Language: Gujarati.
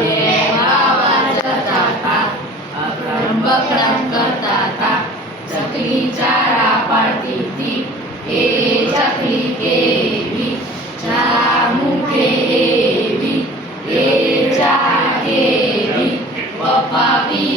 ઢબે વાવા જતા તા, અક્રમ બક્રમ કરતા તા. ચકલી ચારા પાડતી તી, એ ચકલી કેવી, ચા મૂકે એવી, એ ચા કેવી, પપ્પા પી